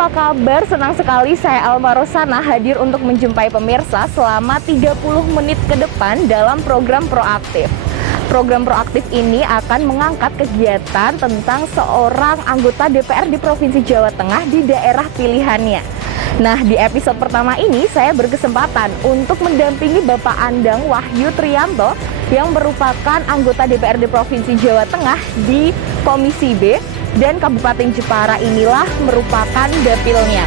apa kabar? Senang sekali saya Alma Rosana hadir untuk menjumpai pemirsa selama 30 menit ke depan dalam program Proaktif. Program Proaktif ini akan mengangkat kegiatan tentang seorang anggota DPR di Provinsi Jawa Tengah di daerah pilihannya. Nah, di episode pertama ini saya berkesempatan untuk mendampingi Bapak Andang Wahyu Triyanto yang merupakan anggota DPRD Provinsi Jawa Tengah di Komisi B, dan Kabupaten Jepara inilah merupakan dapilnya.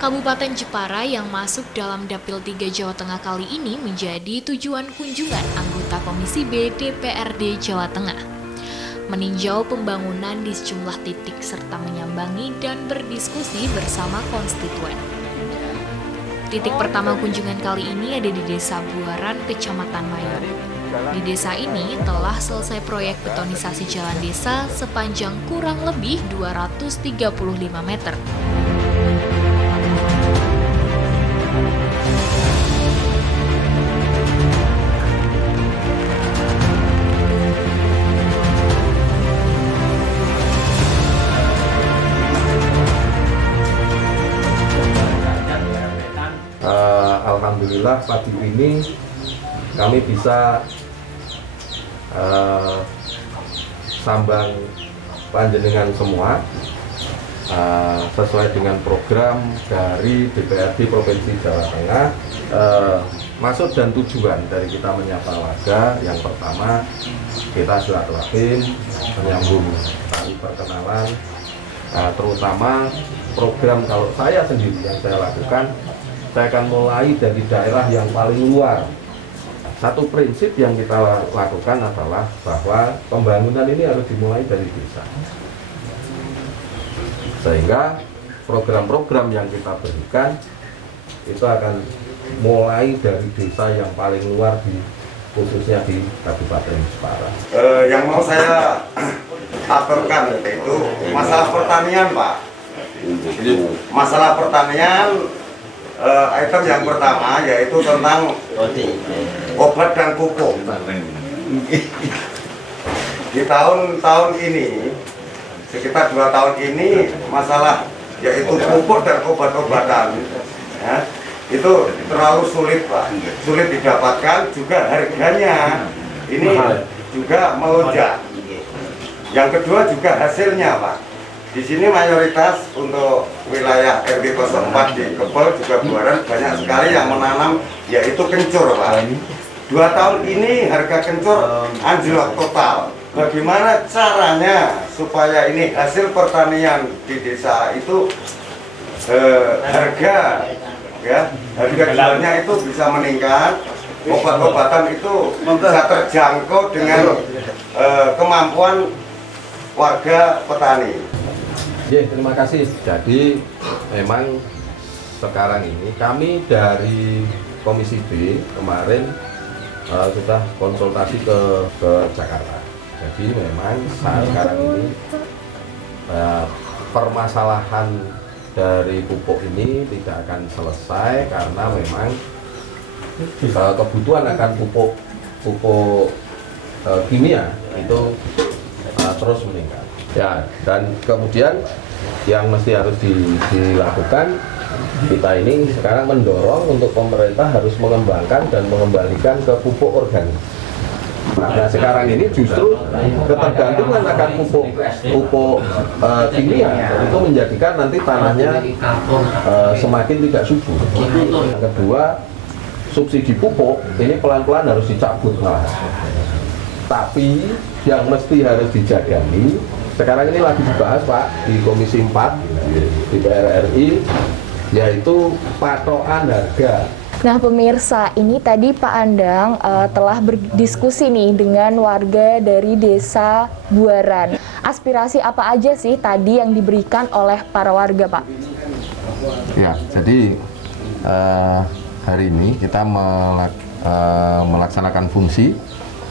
Kabupaten Jepara yang masuk dalam Dapil 3 Jawa Tengah kali ini menjadi tujuan kunjungan anggota Komisi B DPRD Jawa Tengah. Meninjau pembangunan di sejumlah titik serta menyambangi dan berdiskusi bersama konstituen. Titik pertama kunjungan kali ini ada di Desa Buaran, Kecamatan Mayor. Di desa ini telah selesai proyek betonisasi jalan desa sepanjang kurang lebih 235 meter. Alhamdulillah pagi ini kami bisa sambang panjenengan semua sesuai dengan program dari DPRD Provinsi Jawa Tengah. Maksud dan tujuan dari kita menyapa warga, yang pertama kita silaturahim, menyambung tali perkenalan, terutama program kalau saya sendiri yang saya lakukan, saya akan mulai dari daerah yang paling luar. Satu prinsip yang kita lakukan adalah bahwa pembangunan ini harus dimulai dari desa. Sehingga program-program yang kita berikan itu akan mulai dari desa yang paling luar, khususnya di Kabupaten Jepara. Yang mau saya aturkan itu masalah pertanian, Pak. Masalah pertanian, item yang pertama yaitu tentang obat dan pupuk. Di tahun ini, sekitar 2 tahun ini, masalah yaitu pupuk dan obat-obatan ya, itu terlalu sulit, Pak. Sulit didapatkan, juga harganya ini juga melonjak. Yang kedua juga hasilnya, Pak. Di sini mayoritas untuk wilayah RW 04 di Kebel juga Buaran banyak sekali yang menanam yaitu kencur, Pak. 2 tahun ini harga kencur anjlok total. Bagaimana caranya supaya ini hasil pertanian di desa itu harga jualnya itu bisa meningkat, obat-obatan itu bisa terjangkau dengan kemampuan warga petani. Ya, terima kasih. Jadi memang sekarang ini kami dari Komisi B kemarin sudah konsultasi ke Jakarta. Jadi memang sekarang ini permasalahan dari pupuk ini tidak akan selesai karena memang kebutuhan akan pupuk kimia itu terus meningkat. Ya, dan kemudian yang mesti harus dilakukan, kita ini sekarang mendorong untuk pemerintah harus mengembangkan dan mengembalikan ke pupuk organik. Nah, sekarang ini justru ketergantungan akan pupuk kimia itu menjadikan nanti tanahnya semakin tidak subur. Yang kedua, subsidi pupuk ini pelan-pelan harus dicabut malah. Tapi yang mesti harus dijagani, sekarang ini lagi dibahas, Pak, di Komisi 4 DPR RI, yaitu patokan harga. Nah, pemirsa, ini tadi Pak Andang telah berdiskusi nih dengan warga dari Desa Buaran. Aspirasi apa aja sih tadi yang diberikan oleh para warga, Pak? Ya, jadi hari ini kita melaksanakan fungsi,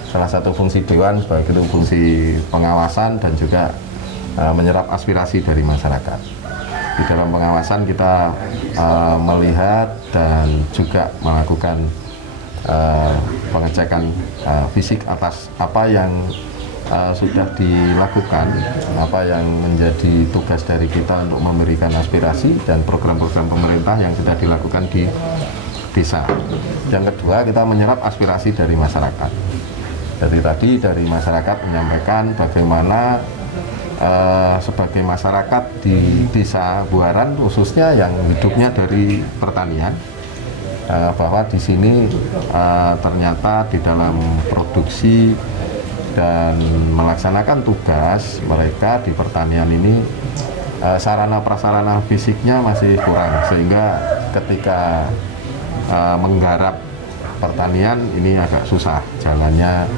salah satu fungsi Dewan sebagai itu fungsi pengawasan dan juga menyerap aspirasi dari masyarakat. Di dalam pengawasan kita melihat dan juga melakukan pengecekan fisik atas apa yang sudah dilakukan, apa yang menjadi tugas dari kita untuk memberikan aspirasi dan program-program pemerintah yang sudah dilakukan di desa. Yang kedua, kita menyerap aspirasi dari masyarakat. Jadi tadi dari masyarakat menyampaikan bagaimana sebagai masyarakat di Desa Buaran khususnya yang hidupnya dari pertanian, bahwa di sini ternyata di dalam produksi dan melaksanakan tugas mereka di pertanian ini sarana prasarana fisiknya masih kurang, sehingga ketika menggarap pertanian ini agak susah jalannya,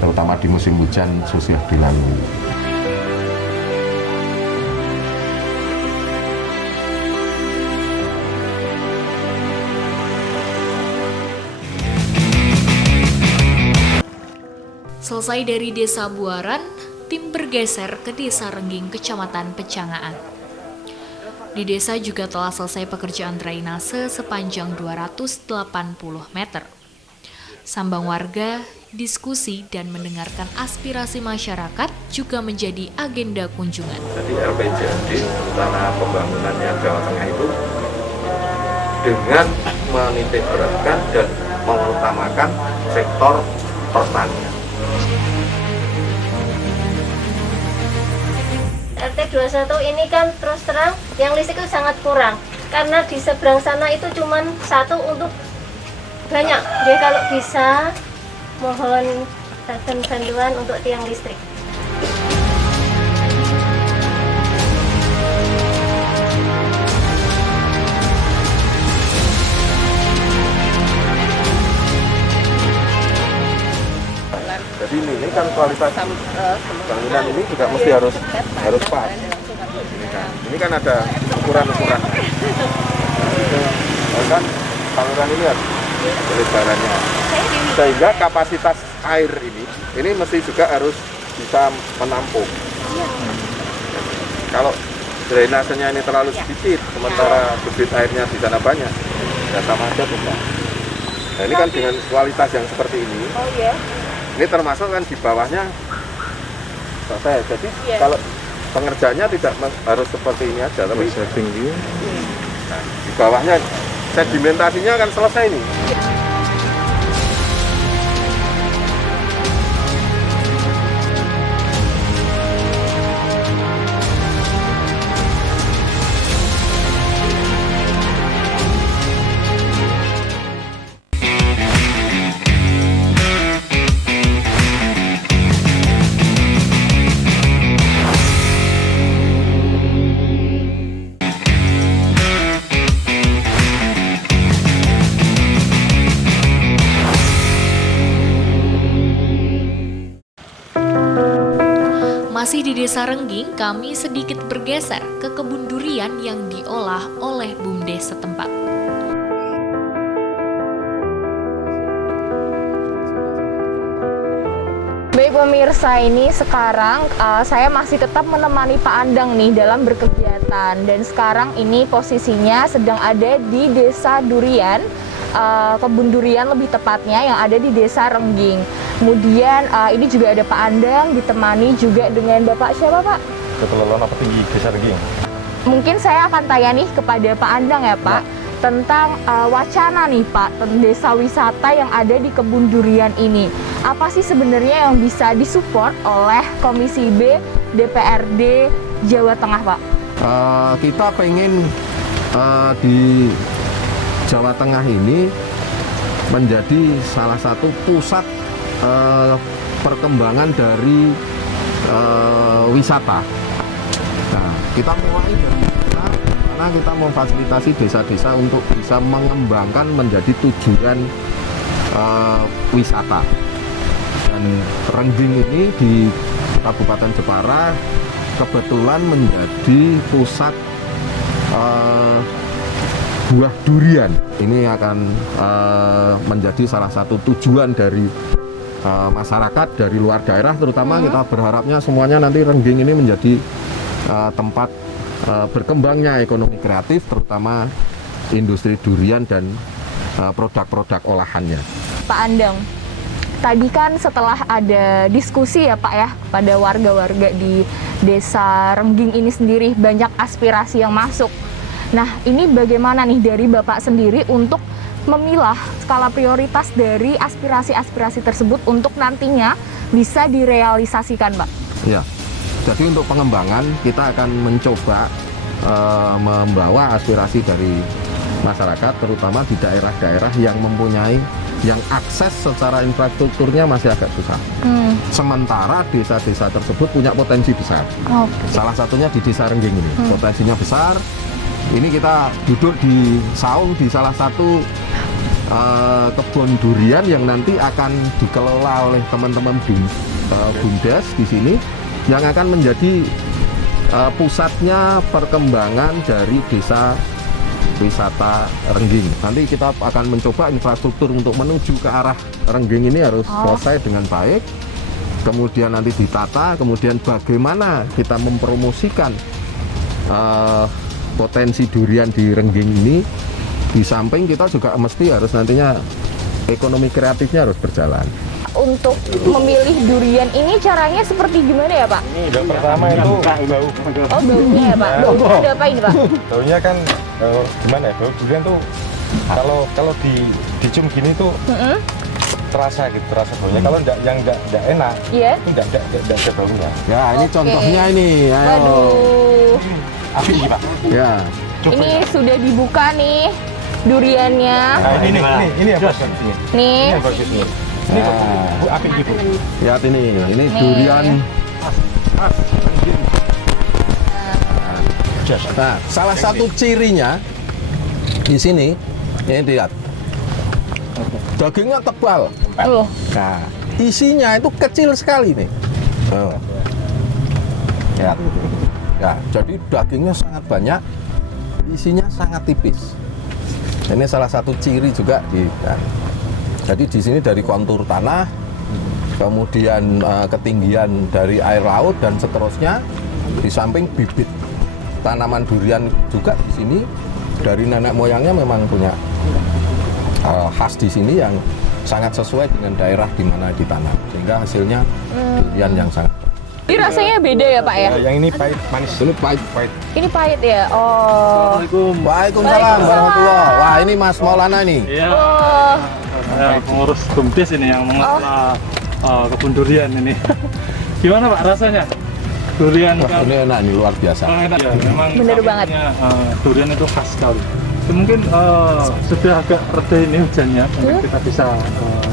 terutama di musim hujan susah dilalui. Selesai dari Desa Buaran, tim bergeser ke Desa Rengging, Kecamatan Pecangaan. Di desa juga telah selesai pekerjaan drainase sepanjang 280 meter. Sambang warga, diskusi, dan mendengarkan aspirasi masyarakat juga menjadi agenda kunjungan. Jadi RPJMD, Rencana Pembangunannya Jawa Tengah itu dengan menitik beratkan dan mengutamakan sektor pertanian. RT 21 ini kan terus terang yang listrik itu sangat kurang karena di seberang sana itu cuma satu untuk banyak. Jadi kalau bisa mohon bantuan untuk tiang listrik. Jadi ini kan kualitas bangunan ini juga mesti harus pas. Ini kan ada ukuran-ukuran. Kan saluran ini harus lebarannya. Sehingga kapasitas air ini mesti juga harus bisa menampung. Kalau drainasenya ini terlalu sedikit, sementara debit airnya di sana banyak, ya sama aja tumbang. Nah ini kan dengan kualitas yang seperti ini. Ini termasuk kan di bawahnya selesai. Jadi kalau pengerjaannya tidak harus seperti ini aja, tapi tinggi. Nah, di bawahnya sedimentasinya kan selesai ini. Masih di Desa Rengging, kami sedikit bergeser ke kebun durian yang diolah oleh BUMDes setempat. Baik pemirsa, ini sekarang saya masih tetap menemani Pak Andang nih dalam berkegiatan, dan sekarang ini posisinya sedang ada di Desa Durian, kebun durian lebih tepatnya yang ada di Desa Rengging. Kemudian ini juga ada Pak Andang ditemani juga dengan Bapak siapa Pak? Ketua Lona Petinggi Desa Rengging. Mungkin saya akan tanya nih kepada Pak Andang ya Pak, tentang wacana nih Pak, desa wisata yang ada di kebun durian ini. Apa sih sebenarnya yang bisa disupport oleh Komisi B DPRD Jawa Tengah Pak? Kita pengen di Jawa Tengah ini menjadi salah satu pusat perkembangan dari wisata. Nah, kita mulai dari desa, karena kita memfasilitasi desa-desa untuk bisa mengembangkan menjadi tujuan wisata. Dan Rengging ini di Kabupaten Jepara kebetulan menjadi pusat buah durian. Ini akan menjadi salah satu tujuan dari masyarakat dari luar daerah, terutama kita berharapnya semuanya nanti Rengging ini menjadi tempat berkembangnya ekonomi kreatif, terutama industri durian dan produk-produk olahannya. Pak Andang, tadi kan setelah ada diskusi ya Pak ya pada warga-warga di Desa Rengging ini sendiri, banyak aspirasi yang masuk. Nah, ini bagaimana nih dari Bapak sendiri untuk memilah skala prioritas dari aspirasi-aspirasi tersebut untuk nantinya bisa direalisasikan, Pak? Ya, jadi untuk pengembangan kita akan mencoba membawa aspirasi dari masyarakat, terutama di daerah-daerah yang mempunyai yang akses secara infrastrukturnya masih agak susah. Sementara desa-desa tersebut punya potensi besar. Salah satunya di Desa Rengging ini, potensinya besar. Ini kita duduk di saung di salah satu kebun durian yang nanti akan dikelola oleh teman-teman BUMDes di sini, yang akan menjadi pusatnya perkembangan dari desa wisata Rengging. Nanti kita akan mencoba infrastruktur untuk menuju ke arah Rengging ini harus selesai dengan baik. Kemudian nanti ditata, kemudian bagaimana kita mempromosikan potensi durian di Rengging ini. Di samping kita juga mesti harus nantinya ekonomi kreatifnya harus berjalan. Untuk memilih durian ini caranya seperti gimana ya Pak? Ini yang pertama itu bau. Oh, baunya ya Pak? Baunya ada apa ini Pak? Baunya kan gimana ya, bau durian tuh kalau dicium gini tuh terasa gitu, terasa baunya. Kalau yang enggak enak, itu enggak ada baunya. Ya, ini contohnya ini. Ayo. Waduh. Api ini Pak. Ya. Ini sudah dibuka nih duriannya. Nah, ini yang bagus ini. Nih. Ini yang bagus nih. Ini api gitu. Lihat ini durian. Nah, salah satu cirinya di sini, ini lihat, dagingnya tebal. Nah, isinya itu kecil sekali nih. Lihat, ya, jadi dagingnya sangat banyak, isinya sangat tipis. Ini salah satu ciri juga jadi di sini dari kontur tanah, kemudian ketinggian dari air laut dan seterusnya, di samping bibit tanaman durian juga di sini dari nenek moyangnya memang punya khas di sini yang sangat sesuai dengan daerah di mana ditanam, sehingga hasilnya durian yang sangat. Ini rasanya beda ya Pak ya? Yang ini pahit, manis. Ini pahit. Ini pahit ya? Oh. Waalaikumsalam warahmatullahi. Wah, ini Mas Maulana nih. Iya, Oh. pengurus BUMDes ini yang mengelola kebun durian ini. Gimana Pak rasanya? Durian Wah, ini enak, ini luar biasa. enak ya, memang Bener banget. durian itu khas sekali. Itu mungkin sudah agak reda ini hujannya, mungkin kita bisa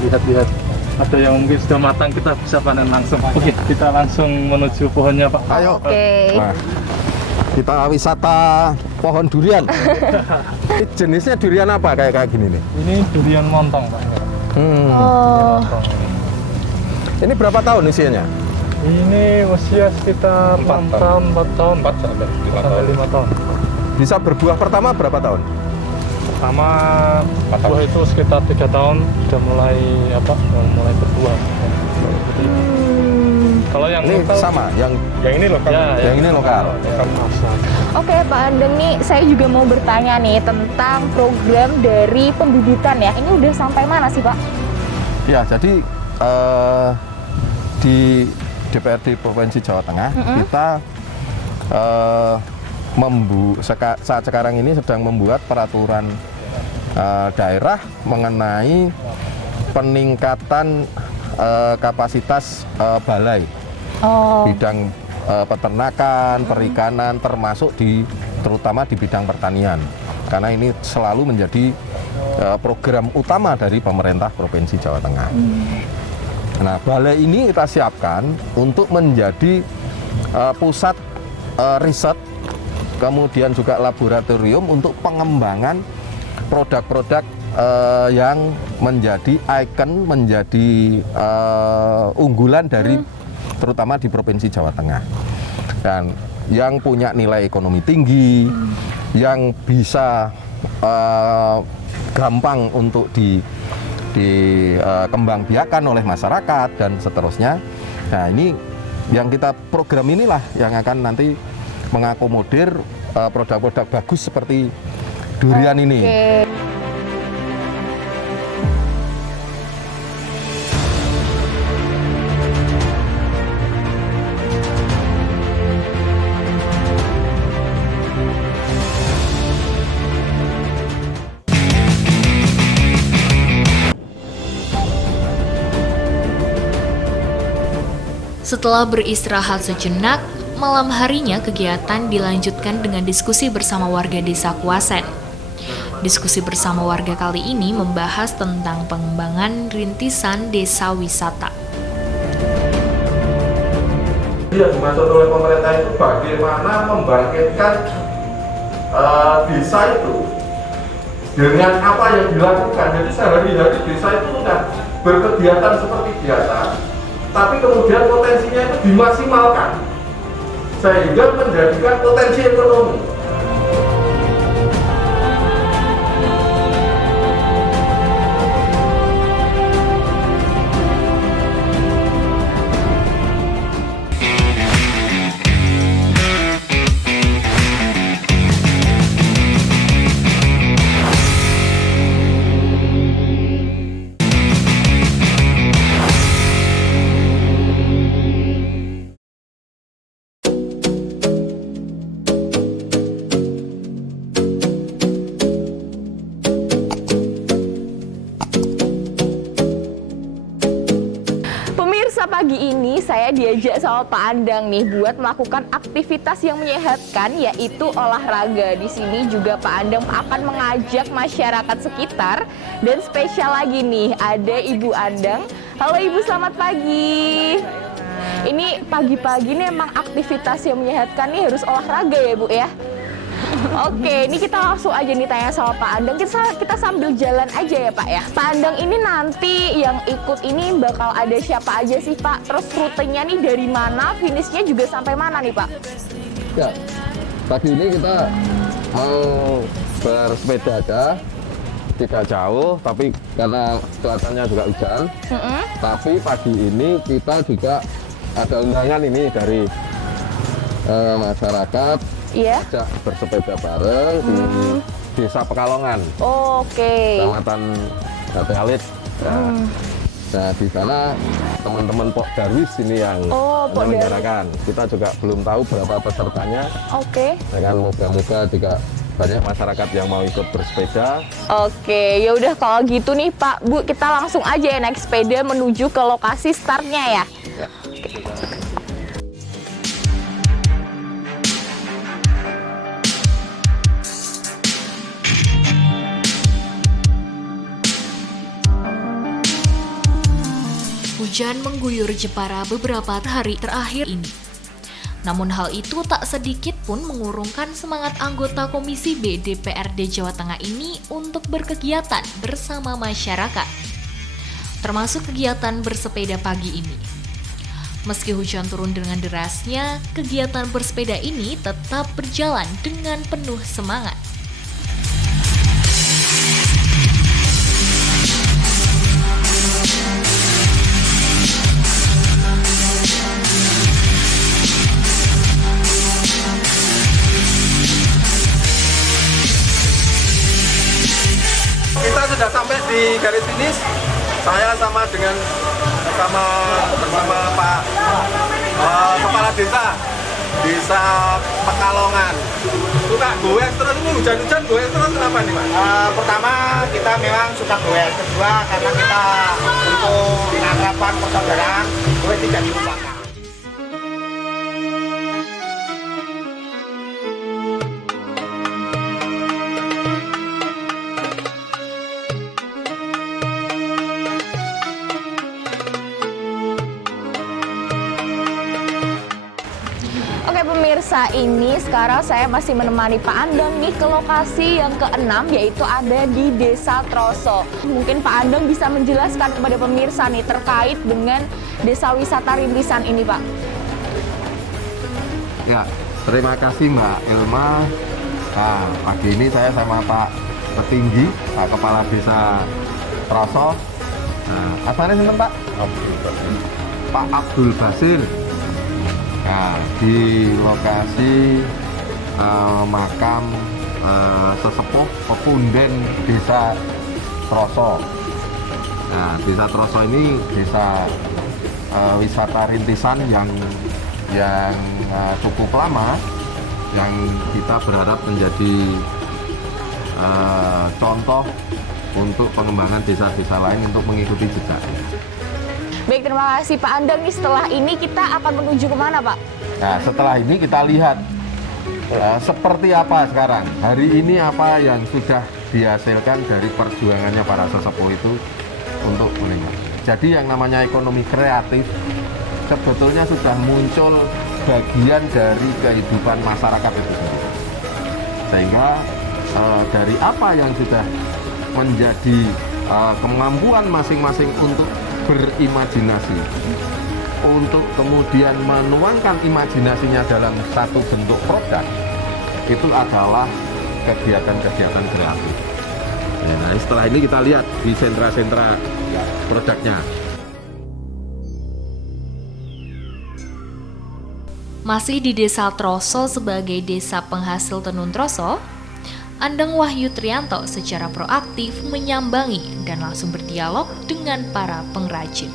lihat-lihat. Ada yang mungkin sudah matang, kita bisa panen langsung. Oke, kita langsung menuju pohonnya Pak. Ayo. Oke. Nah, kita wisata pohon durian. Ini jenisnya durian apa kayak gini nih? Ini durian montong Pak. Oh. Ini berapa tahun usianya? Ini usia sekitar 4 tahun, 4 sampai 5 tahun. Bisa berbuah pertama berapa tahun? Pertama buah itu sekitar 3 tahun sudah mulai berbuah. Kalau yang Ini lokal, sama, yang ini lokal. yang ini lokal. Oke Pak Andeng nih, saya juga mau bertanya nih tentang program dari pembibitan ya. Ini udah sampai mana sih Pak? Ya, jadi di DPRD Provinsi Jawa Tengah kita saat sekarang ini sedang membuat peraturan daerah mengenai peningkatan kapasitas balai bidang peternakan, perikanan, termasuk terutama di bidang pertanian, karena ini selalu menjadi program utama dari pemerintah Provinsi Jawa Tengah. Nah, balai ini kita siapkan untuk menjadi pusat riset, kemudian juga laboratorium untuk pengembangan produk-produk yang menjadi ikon, menjadi unggulan dari terutama di Provinsi Jawa Tengah, dan yang punya nilai ekonomi tinggi, yang bisa gampang untuk dikembangbiakan oleh masyarakat dan seterusnya. Nah, ini yang kita program inilah yang akan nanti mengakomodir produk-produk bagus seperti durian ini. Setelah beristirahat sejenak, malam harinya kegiatan dilanjutkan dengan diskusi bersama warga desa Kuasen. Diskusi bersama warga kali ini membahas tentang pengembangan rintisan desa wisata. Yang dimaksud oleh pemerintah itu bagaimana membangkitkan desa itu dengan apa yang dilakukan. Jadi sehari-hari desa itu sudah berkegiatan seperti biasa, tapi kemudian potensinya itu dimaksimalkan sehingga menjadikan potensi ekonomi. Pagi ini saya diajak sama Pak Andang nih buat melakukan aktivitas yang menyehatkan, yaitu olahraga. Di sini juga Pak Andang akan mengajak masyarakat sekitar, dan spesial lagi nih ada Ibu Andang. Halo Ibu, selamat pagi. Ini pagi-pagi nih emang aktivitas yang menyehatkan nih harus olahraga ya Bu ya. Oke, ini kita langsung aja nih tanya sama Pak Andang. Kita sambil jalan aja ya Pak ya. Pak Andang, ini nanti yang ikut ini bakal ada siapa aja sih Pak? Terus rutenya nih dari mana, finishnya juga sampai mana nih Pak? Ya, pagi ini kita mau bersepeda aja, tidak jauh, tapi karena cuacanya juga hujan. Tapi pagi ini kita juga ada undangan ini dari masyarakat. Iya. Ajak bersepeda bareng di Desa Pekalongan. Oke. Kecamatan Batu Alit. Nah, di sana teman-teman Pok Darwis ini yang menyelenggarakan. Kita juga belum tahu berapa pesertanya. Oke. Dengan moga-moga juga banyak masyarakat yang mau ikut bersepeda. Oke, ya udah kalau gitu nih Pak, Bu, kita langsung aja ya naik sepeda menuju ke lokasi startnya ya. Ya. Hujan mengguyur Jepara beberapa hari terakhir ini. Namun hal itu tak sedikit pun mengurungkan semangat anggota Komisi B DPRD Jawa Tengah ini untuk berkegiatan bersama masyarakat, termasuk kegiatan bersepeda pagi ini. Meski hujan turun dengan derasnya, kegiatan bersepeda ini tetap berjalan dengan penuh semangat. Kita sudah sampai di garis finish. Saya bersama Pak Kepala Desa Pekalongan. Suka goes terus, ini hujan-hujan goes terus, kenapa nih Pak? Pertama kita memang suka goes. Kedua karena kita untuk akraban persaudaraan goes tidak dilupakan. Oke pemirsa, ini sekarang saya masih menemani Pak Andang nih ke lokasi yang ke-6, yaitu ada di Desa Troso. Mungkin Pak Andang bisa menjelaskan kepada pemirsa nih terkait dengan desa wisata rintisan ini Pak. Ya, terima kasih Mbak Ilma. Nah, pagi ini saya sama Pak Petinggi, Pak Kepala Desa Troso. Nah, asalnya sinten Pak? Pak Abdul Basir. Nah, di lokasi makam sesepuh pepunden Desa Troso. Nah, Desa Troso ini desa wisata rintisan yang cukup lama, yang kita berharap menjadi contoh untuk pengembangan desa-desa lain untuk mengikuti jejaknya. Baik, terima kasih Pak Andang. Nih setelah ini kita akan menuju kemana Pak? Nah, setelah ini kita lihat seperti apa sekarang. Hari ini apa yang sudah dihasilkan dari perjuangannya para sesepuh itu untuk meninggal. Jadi yang namanya ekonomi kreatif sebetulnya sudah muncul bagian dari kehidupan masyarakat itu sendiri. Sehingga dari apa yang sudah menjadi kemampuan masing-masing untuk berimajinasi, untuk kemudian menuangkan imajinasinya dalam satu bentuk produk, itu adalah kegiatan-kegiatan kreatif. Ya, nah setelah ini kita lihat di sentra-sentra produknya. Masih di Desa Troso sebagai desa penghasil tenun troso, Andang Wahyu Trianto secara proaktif menyambangi dan langsung berdialog dengan para pengrajin.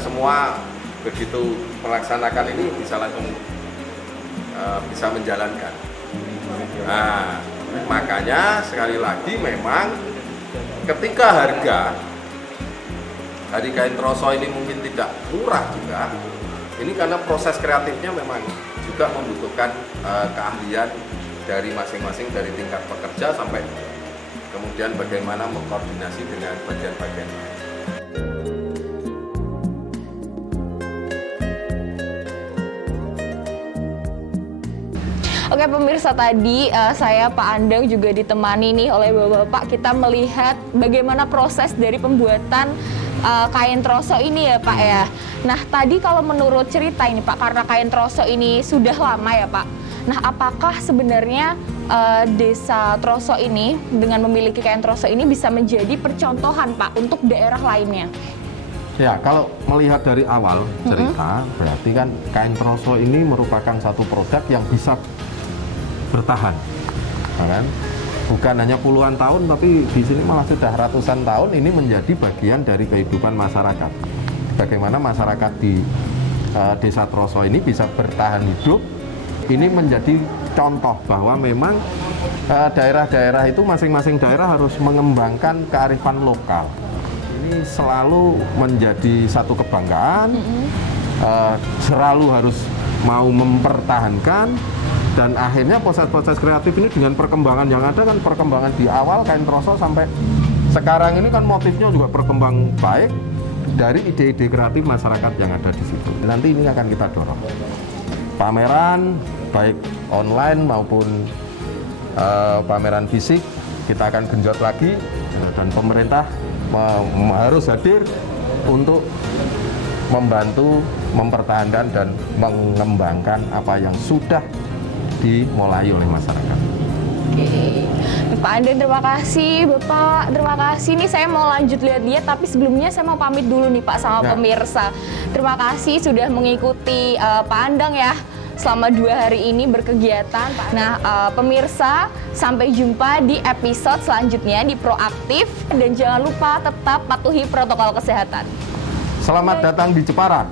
Semua begitu melaksanakan ini bisa langsung bisa menjalankan. Nah, makanya sekali lagi memang ketika harga dari kain troso ini mungkin tidak murah juga, ini karena proses kreatifnya memang juga membutuhkan keahlian dari masing-masing, dari tingkat pekerja sampai kemudian bagaimana mengkoordinasi dengan bagian-bagian lain. Oke pemirsa, tadi saya Pak Andang juga ditemani nih oleh bapak-bapak. Kita melihat bagaimana proses dari pembuatan kain troso ini ya Pak ya. Nah tadi kalau menurut cerita ini Pak, karena kain troso ini sudah lama ya Pak. Nah apakah sebenarnya desa Troso ini dengan memiliki kain troso ini bisa menjadi percontohan Pak untuk daerah lainnya? Ya, kalau melihat dari awal cerita, berarti kan kain troso ini merupakan satu produk yang bisa bertahan, kan? Bukan hanya puluhan tahun, tapi di sini malah sudah ratusan tahun. Ini menjadi bagian dari kehidupan masyarakat. Bagaimana masyarakat di desa Troso ini bisa bertahan hidup, ini menjadi contoh bahwa memang daerah-daerah itu masing-masing daerah harus mengembangkan kearifan lokal. Ini selalu menjadi satu kebanggaan, selalu harus mau mempertahankan. Dan akhirnya proses-proses kreatif ini dengan perkembangan yang ada kan, perkembangan di awal kain troso sampai sekarang ini kan motifnya juga berkembang baik dari ide-ide kreatif masyarakat yang ada di situ. Nanti ini akan kita dorong. Pameran baik online maupun pameran fisik kita akan genjot lagi, dan pemerintah harus hadir untuk membantu mempertahankan dan mengembangkan apa yang sudah dimulai oleh masyarakat. Oke, Pak Andang terima kasih, Bapak terima kasih. Nih saya mau lanjut lihat-lihat, tapi sebelumnya saya mau pamit dulu nih Pak sama pemirsa. Terima kasih sudah mengikuti Pak Andang ya selama 2 hari ini berkegiatan. Nah pemirsa, sampai jumpa di episode selanjutnya di Proaktif, dan jangan lupa tetap patuhi protokol kesehatan. Selamat datang di Jepara.